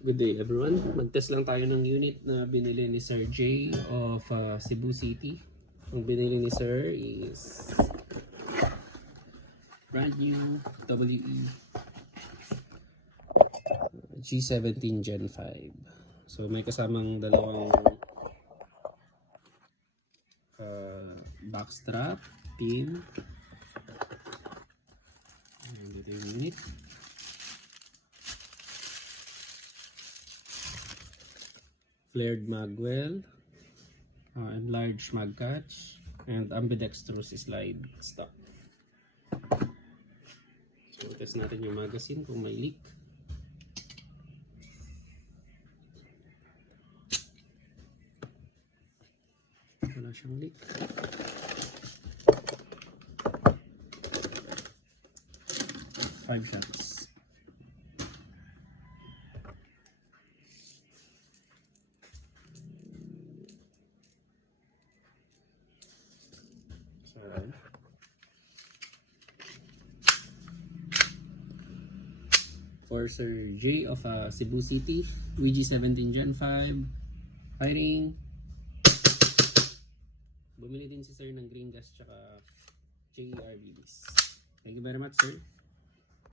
Good day everyone. Mag-test lang tayo ng unit na binili ni Sir J of Cebu City. Ang binili ni Sir is brand new WE G17 Gen 5. So may kasamang dalawang backstrap, pin. Ayan, dito yung unit. Flared magwell, enlarged mag catch, and ambidextrous slide stop. So test natin yung magazine kung may leak. Wala siyang leak. Five shots. For Sir J of Cebu City, WG17 Gen 5, firing. Bumili din si Sir ng green gas tsaka JER BBs. Thank you very much, sir.